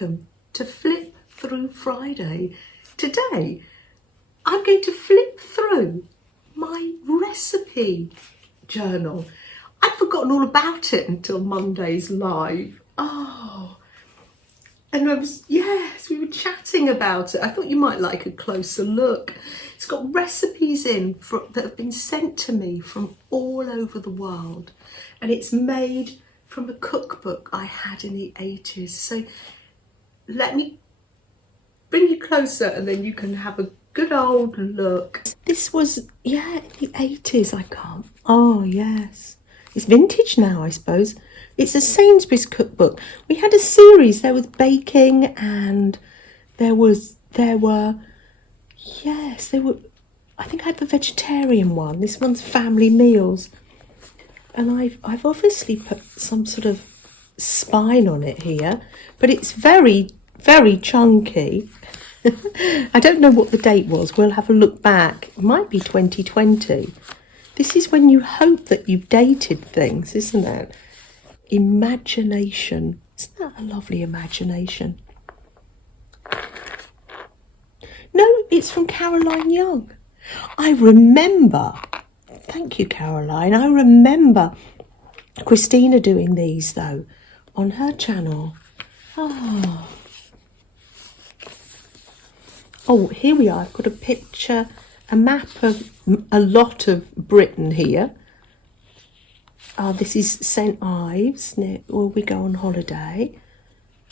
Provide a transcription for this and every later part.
welcome to Flip Through Friday. Today I'm going to flip through my recipe journal. I'd forgotten all about it until Monday's live. And we were chatting about it. I thought you might like a closer look. It's got recipes in that have been sent to me from all over the world. And it's made from a cookbook I had in the 80s. So let me bring you closer and then you can have a good old look. This was, in the 80s. Oh, yes. It's vintage now, I suppose. It's a Sainsbury's cookbook. We had a series there with baking, and there were, I think I had the vegetarian one. This one's family meals. And I've obviously put some sort of spine on it here, but it's very, very chunky. I don't know what the date was. We'll have a look back. It might be 2020. This is when you hope that you've dated things, isn't it? Imagination. Isn't that a lovely imagination? No, it's from Caroline Young. I remember, thank you, Caroline. I remember Christina doing these, though, on her channel. Oh, here we are. I've got a picture, a map of a lot of Britain here. This is St Ives, where we go on holiday.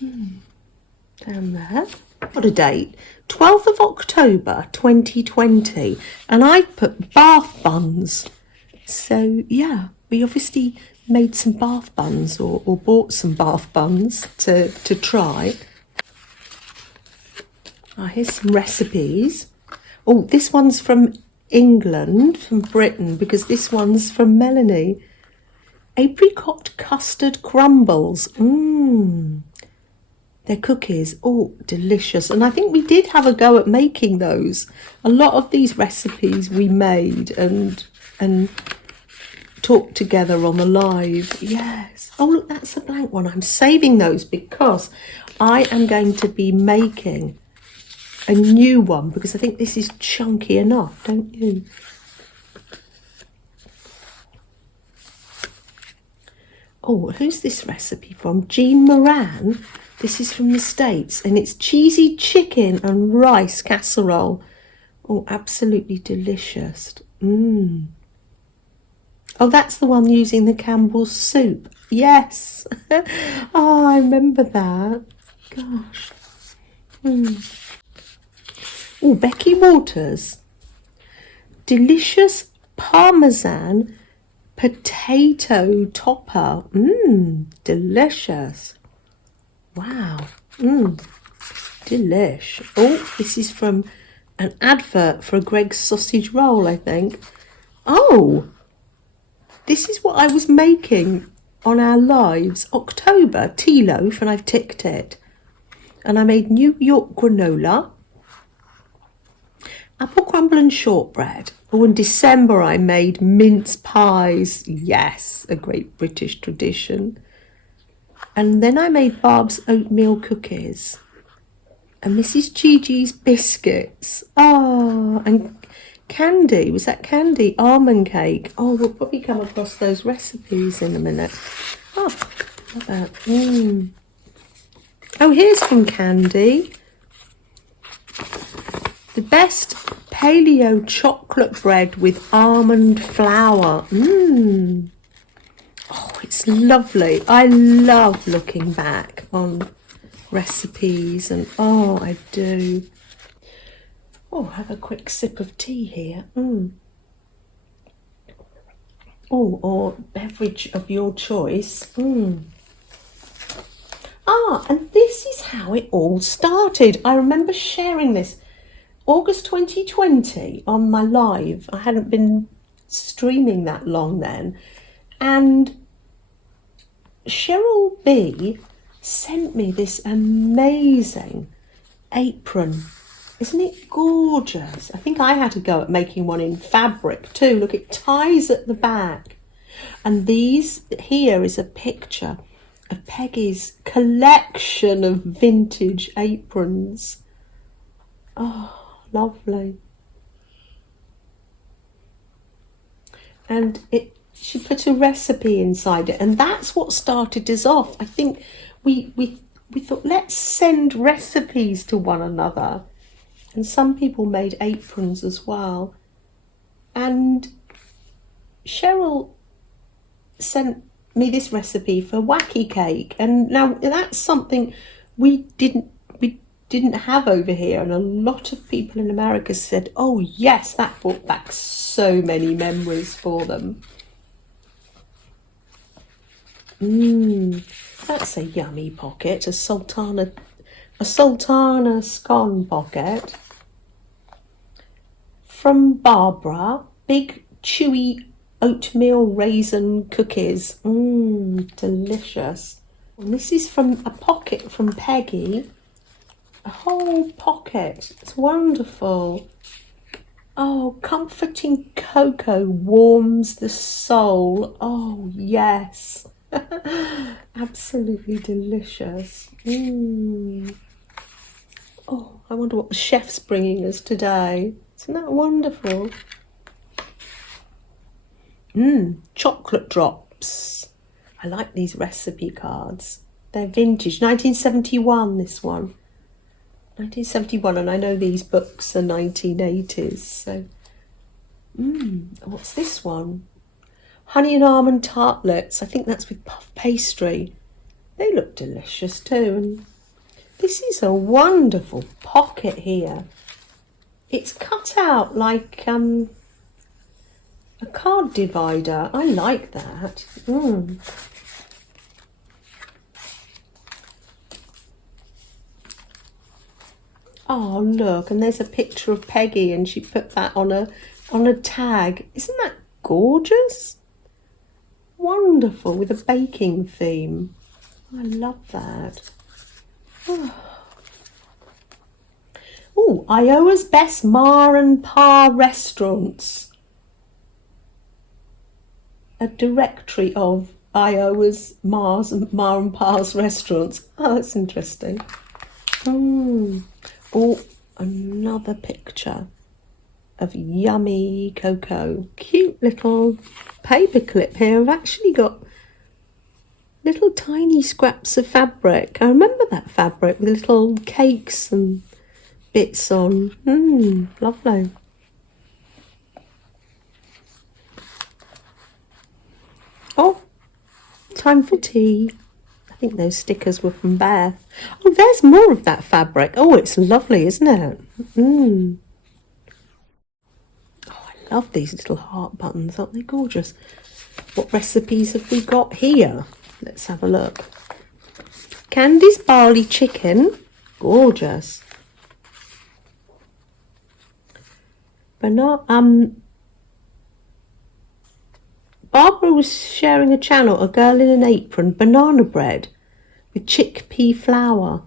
Down there. What a date. 12th of October 2020. And I've put bath buns. So, yeah, we obviously made some bath buns or bought some bath buns to try. Here's some recipes. Oh, this one's from England, from Britain, because this one's from Melanie. Apricot custard crumbles. They're cookies. Oh, delicious. And I think we did have a go at making those. A lot of these recipes we made and talked together on the live. Yes. Oh, look, that's a blank one. I'm saving those because I am going to be making a new one, because I think this is chunky enough, don't you? Oh, who's this recipe from? Jean Moran. This is from the States, and it's cheesy chicken and rice casserole. Oh, absolutely delicious. Oh, that's the one using the Campbell's soup. Yes. Oh, I remember that. Gosh. Oh, Becky Waters. Delicious Parmesan potato topper. Delicious. Wow. Delish. Oh, this is from an advert for a Greg's sausage roll, I think. Oh, this is what I was making on our lives. October tea loaf, and I've ticked it. And I made New York granola. Apple crumble and shortbread. Oh, in December I made mince pies. Yes, a great British tradition. And then I made Barb's oatmeal cookies. And Mrs. Gigi's biscuits. And candy. Was that candy? Almond cake. Oh, we'll probably come across those recipes in a minute. Oh, love that. Oh, here's from Candy. The best paleo chocolate bread with almond flour. Oh, it's lovely. I love looking back on recipes, and I do. Oh, have a quick sip of tea here. Oh, or beverage of your choice. And this is how it all started. I remember sharing this August 2020 on my live. I hadn't been streaming that long then. And Cheryl B sent me this amazing apron. Isn't it gorgeous? I think I had to go at making one in fabric too. Look, it ties at the back. And here is a picture of Peggy's collection of vintage aprons. Oh, lovely. And she put a recipe inside it, and that's what started us off. I think we thought, let's send recipes to one another. And some people made aprons as well. And Cheryl sent me this recipe for wacky cake, and now that's something we didn't have over here, and a lot of people in America said, oh yes, that brought back so many memories for them. That's a yummy pocket, a sultana scone pocket from Barbara. Big chewy oatmeal raisin cookies. Delicious. And this is from a pocket from Peggy. A whole pocket. It's wonderful. Oh, comforting cocoa warms the soul. Oh, yes. Absolutely delicious. Oh, I wonder what the chef's bringing us today. Isn't that wonderful? Chocolate drops. I like these recipe cards. They're vintage. 1971, this one. 1971, and I know these books are 1980s. So, what's this one? Honey and almond tartlets. I think that's with puff pastry. They look delicious too. And this is a wonderful pocket here. It's cut out like a card divider. I like that. Oh, look, and there's a picture of Peggy, and she put that on a tag. Isn't that gorgeous? Wonderful, with a baking theme. I love that. Oh, Iowa's best Ma and Pa restaurants. A directory of Iowa's Ma and Pa's restaurants. Oh, that's interesting. Oh, another picture of yummy cocoa. Cute little paperclip here. I've actually got little tiny scraps of fabric. I remember that fabric with little cakes and bits on. Lovely. Oh, time for tea. I think those stickers were from Beth. Oh, there's more of that fabric. Oh, it's lovely, isn't it? Oh, I love these little heart buttons. Aren't they gorgeous? What recipes have we got here? Let's have a look. Candy's barley chicken. Gorgeous. Barbara was sharing a channel, a girl in an apron, banana bread with chickpea flour.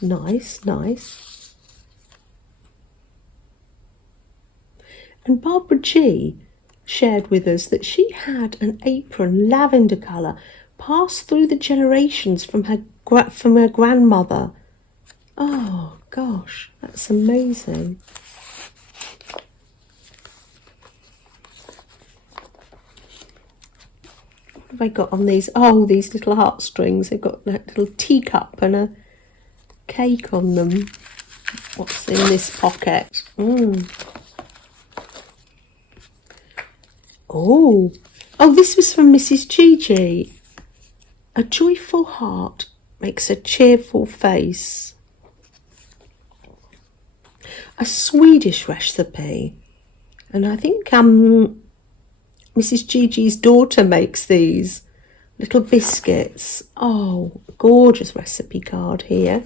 Nice, nice. And Barbara G shared with us that she had an apron, lavender colour, passed through the generations from her grandmother. Oh, gosh, that's amazing. What have I got on these? Oh, these little heartstrings. They've got that little teacup and a cake on them. What's in this pocket? Oh, this was from Mrs. Gigi. A joyful heart makes a cheerful face. A Swedish recipe. And I think Mrs. Gigi's daughter makes these little biscuits. Oh, gorgeous recipe card here.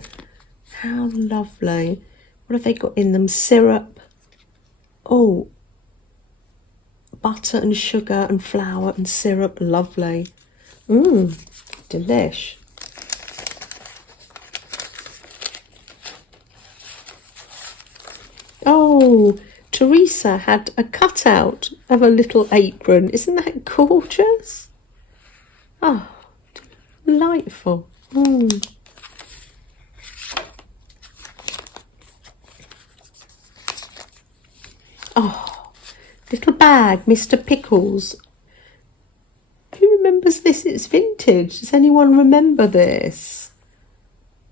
How lovely. What have they got in them? Syrup. Oh, butter and sugar and flour and syrup. Lovely. Delish. Oh, Teresa had a cutout of a little apron. Isn't that gorgeous? Oh, Delightful. Oh, little bag, Mr. Pickles. Who remembers this? It's vintage. Does anyone remember this?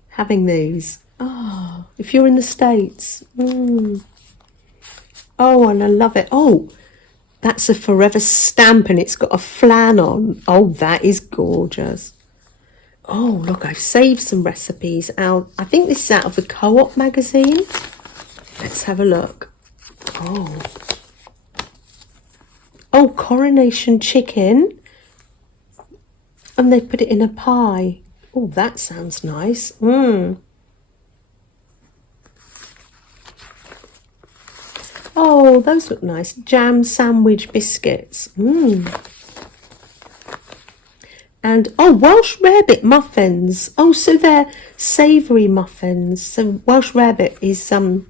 Having these. Oh, if you're in the States. Oh, and I love it. Oh, that's a forever stamp and it's got a flan on. Oh, that is gorgeous. Oh, look, I've saved some recipes out. I think this is out of the Co-op magazine. Let's have a look. Oh, coronation chicken. And they put it in a pie. Oh, that sounds nice. Oh, those look nice. Jam sandwich biscuits. And, oh, Welsh rarebit muffins. Oh, so they're savoury muffins. So Welsh rarebit is a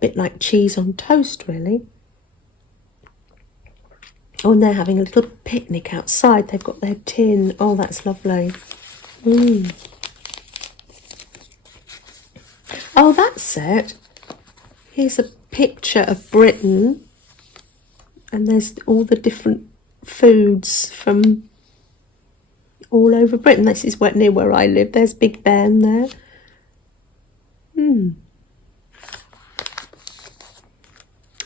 bit like cheese on toast, really. Oh, and they're having a little picnic outside. They've got their tin. Oh, that's lovely. Oh, that's it. Here's a picture of Britain. And there's all the different foods from all over Britain. This is near where I live. There's Big Ben there.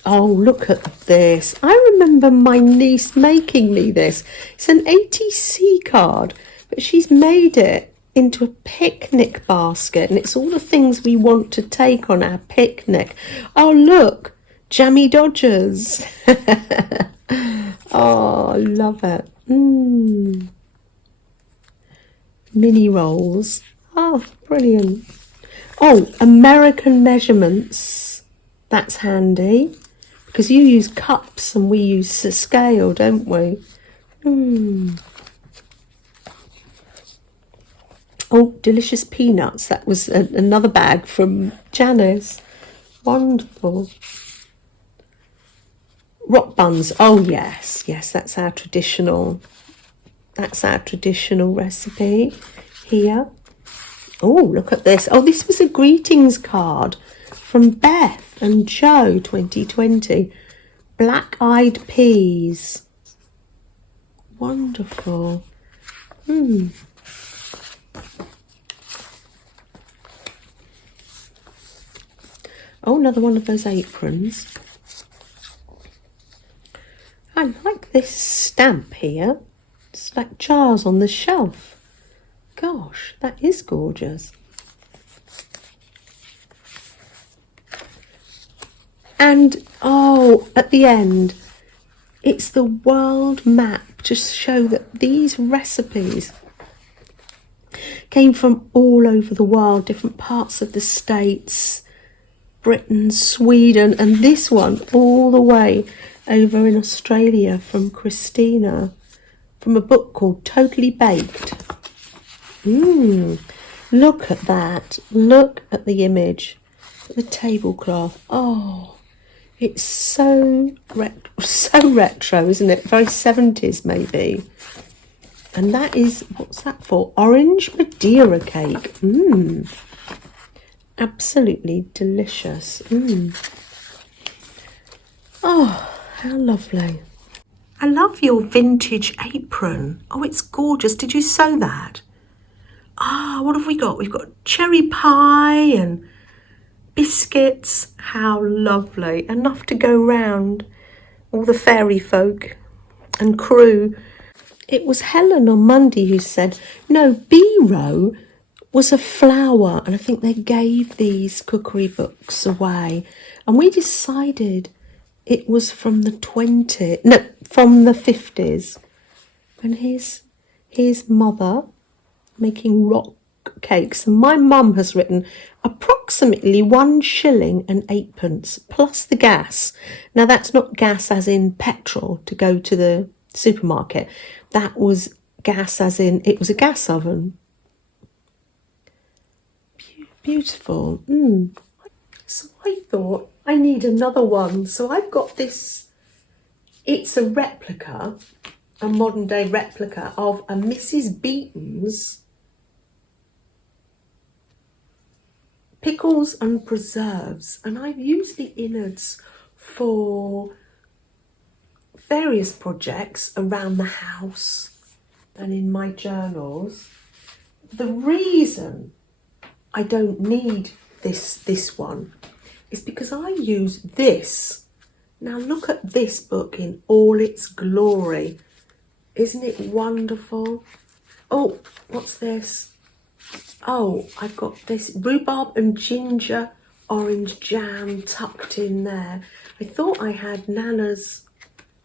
Oh, look at this. I remember my niece making me this. It's an ATC card, but she's made it into a picnic basket, and it's all the things we want to take on our picnic. Oh, look, Jammy Dodgers. Oh, I love it. Mini rolls. Oh, brilliant. Oh, American measurements. That's handy. Because you use cups and we use a scale, don't we? Oh, delicious peanuts. That was another bag from Janice. Wonderful. Rock buns. Oh, yes. Yes, that's our traditional. That's our traditional recipe here. Oh, look at this. Oh, this was a greetings card from Beth and Joe 2020. Black-eyed peas. Wonderful. Oh, another one of those aprons. I like this stamp here. It's like jars on the shelf. Gosh, that is gorgeous. And, oh, at the end, it's the world map to show that these recipes came from all over the world, different parts of the States, Britain, Sweden, and this one all the way over in Australia from Christina, from a book called Totally Baked. Look at that. Look at the image. The tablecloth. Oh, it's so retro, isn't it? Very 70s maybe. And that is, what's that for? Orange Madeira cake. Absolutely delicious. Oh, how lovely. I love your vintage apron. Oh, it's gorgeous. Did you sew that? Ah, what have we got? We've got cherry pie and biscuits. How lovely. Enough to go round. All the fairy folk and crew. It was Helen on Monday who said, no, B-row was a flower. And I think they gave these cookery books away. And we decided it was from the 50s. And here's mother making rock cakes. And my mum has written approximately 1 shilling and 8p plus the gas. Now that's not gas as in petrol to go to the supermarket. That was gas as in it was a gas oven. Beautiful. So I thought I need another one. So I've got this. It's a replica a modern day replica of a Mrs. Beeton's pickles and preserves, and I've used the innards for various projects around the house and in my journals. The reason I don't need this one is because I use this. Now look at this book in all its glory. Isn't it wonderful? Oh, what's this? Oh, I've got this rhubarb and ginger orange jam tucked in there. I thought I had Nana's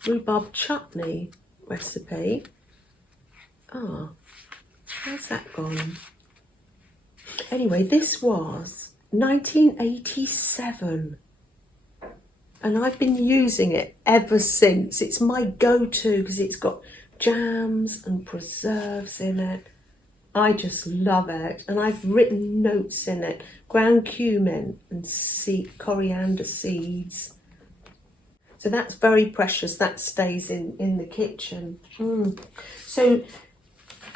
rhubarb chutney recipe. Ah, how's that gone? Anyway, this was 1987 and I've been using it ever since. It's my go-to because it's got jams and preserves in it. I just love it, and I've written notes in it, ground cumin and coriander seeds. So that's very precious. That stays in the kitchen. So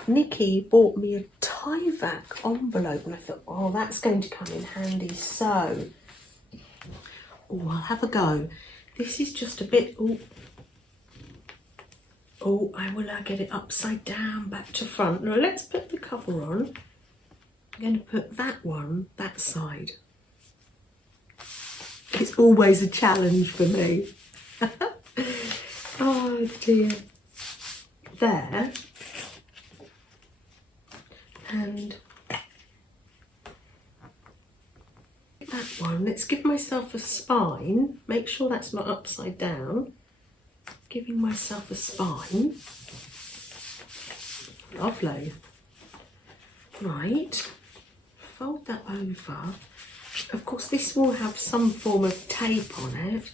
Nikki bought me a Tyvek envelope and I thought, oh, that's going to come in handy. So, I'll have a go. This is just a bit, I will get it upside down, back to front. Now let's put the cover on. I'm going to put that one, that side. It's always a challenge for me. Oh dear. There. And that one, let's give myself a spine. Make sure that's not upside down. Giving myself a spine. Lovely. Right, fold that over. Of course, this will have some form of tape on it.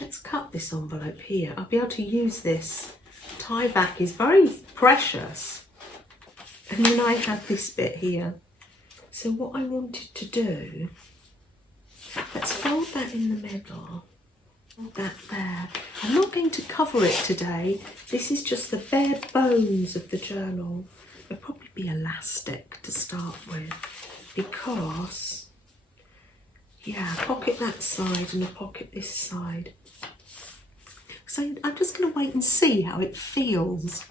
Let's cut this envelope here. I'll be able to use this. Tyvek is very precious. And then I have this bit here. So what I wanted to do, let's fold that in the middle. That there. I'm not going to cover it today. This is just the bare bones of the journal. There'll probably be elastic to start with because, yeah, pocket that side and a pocket this side. So I'm just going to wait and see how it feels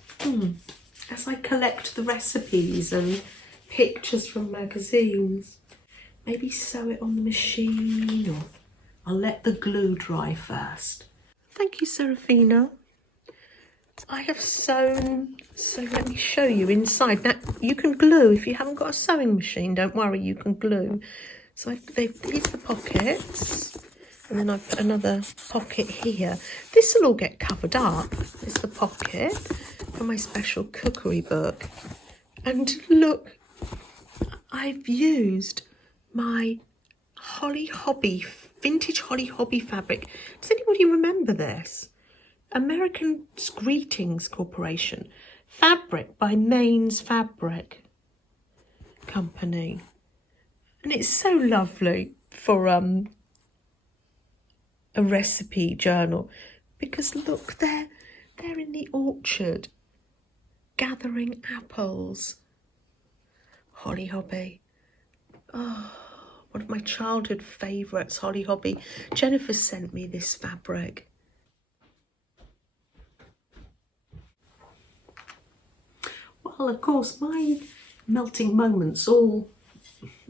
as I collect the recipes and pictures from magazines. Maybe sew it on the machine, or I'll let the glue dry first. Thank you, Serafina. I have sewn, so let me show you inside. Now, you can glue. If you haven't got a sewing machine, don't worry, you can glue. So here's the pockets, and then I've put another pocket here. This will all get covered up. It's the pocket for my special cookery book. And look, I've used my vintage Holly Hobby fabric. Does anybody remember this? American Greetings Corporation. Fabric by Maine's Fabric Company. And it's so lovely for a recipe journal because look, they're in the orchard gathering apples. Holly Hobby. Oh, one of my childhood favourites, Holly Hobby. Jennifer sent me this fabric. Well, of course, my melting moments all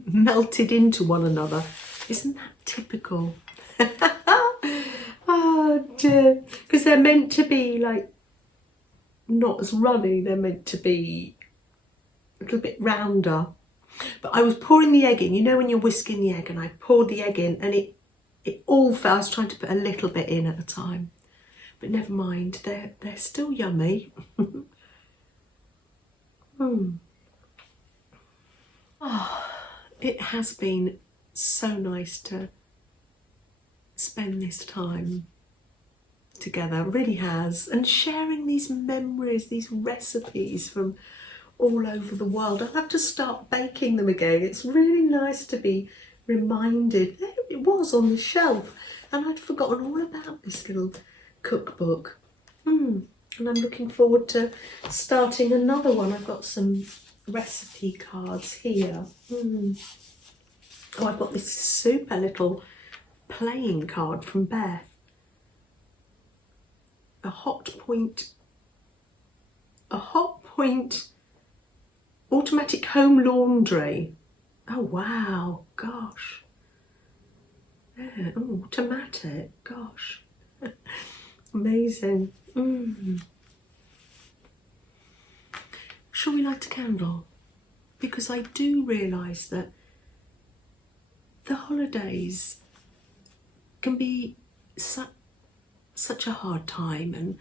melted into one another. Isn't that typical? Oh dear. Because they're meant to be like, not as runny, they're meant to be a little bit rounder. But I was pouring the egg in, you know when you're whisking the egg, and I poured the egg in and it all fell. I was trying to put a little bit in at a time. But never mind, they're still yummy. Oh, it has been so nice to spend this time together, it really has, and sharing these memories, these recipes from all over the world. I'll have to start baking them again. It's really nice to be reminded. There it was on the shelf and I'd forgotten all about this little cookbook. And I'm looking forward to starting another one. I've got some recipe cards here. Oh, I've got this super little playing card from Beth. A hot point automatic home laundry. Oh wow, gosh. Yeah, oh, automatic, gosh. Amazing. Shall we light a candle? Because I do realise that the holidays can be such a hard time, and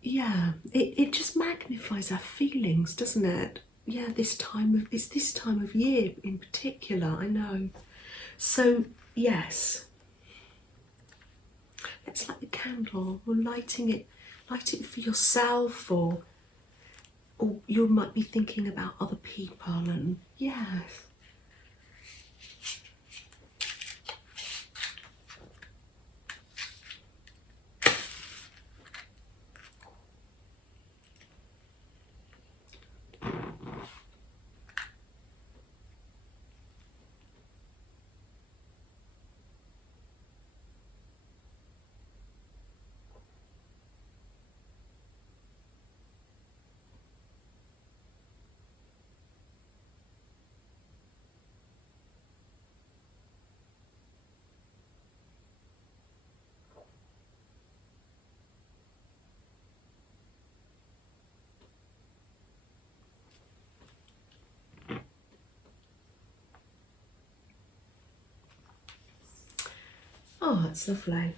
yeah, it just magnifies our feelings, doesn't it? Yeah, it's this time of year in particular, I know. So yes, let's light the candle. Or light it for yourself, or you might be thinking about other people, and yes. Oh, that's lovely.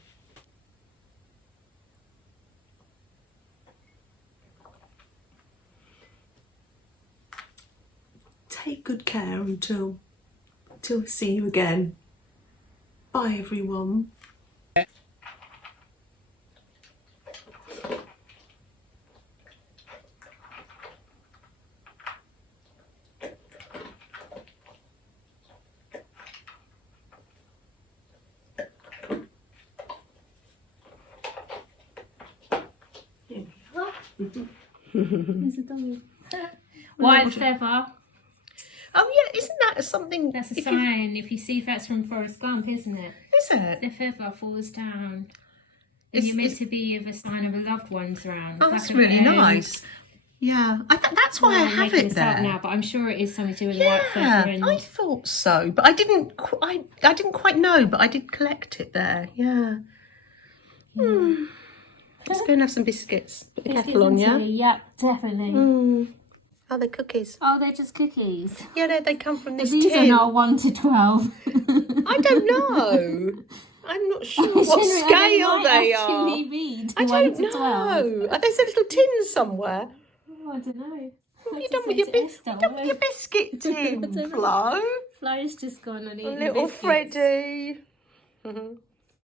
Take good care until we see you again. Bye, everyone. Here we are. There's a doggy. White feather. Oh yeah, isn't that something? That's a sign. If you see, that's from Forrest Gump, isn't it? Is it? The feather falls down. And you're meant to be of a sign of a loved one's around. Oh, that's really nice. Yeah, that's why I have it there now, but I'm sure it is something to do with white feather. And I thought so, but I didn't quite know, but I did collect it there. Yeah. Let's go and have some biscuits. Put the kettle on, yeah? Yep, definitely. Oh, they're cookies. Oh, they're just cookies. Yeah, no, they come from this These tin. are not 1 to 12. I don't know. I'm not sure what scale they are. I don't know. There's a little tin somewhere. Oh, I don't know. What have you done with your biscuit tin, Flo? Flo's just gone on eating Little biscuits. Freddie.